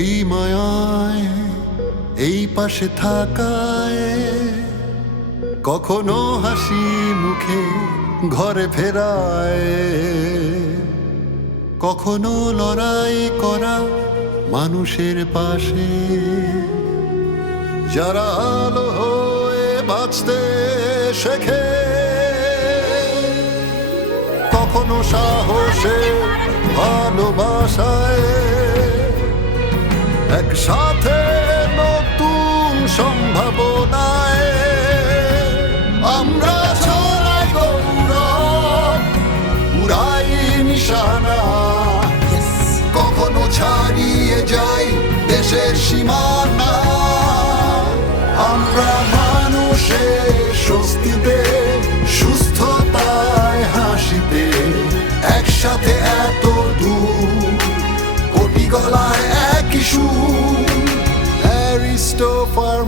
এই মায়ায় এই পাশে থাকায় কখনো হাসি মুখে ঘরে ফেরায়, কখনো লড়াই করা মানুষের পাশে, যারা আলো হয়ে বাঁচতে শেখে, কখনো সাহসে ভালোবাসায়, একসাথে নতুন সম্ভাবনায় আমরা ছড়াই গৌরব, উড়াই নিশানা, কখনো ছাড়িয়ে যাই দেশের সীমানা। আমরা মানুষের স্বস্তিতে, সুস্থতায়, হাসিতে একসাথে এত দূর, কোটি গলায় একই সুর। অ্যারিস্টোফার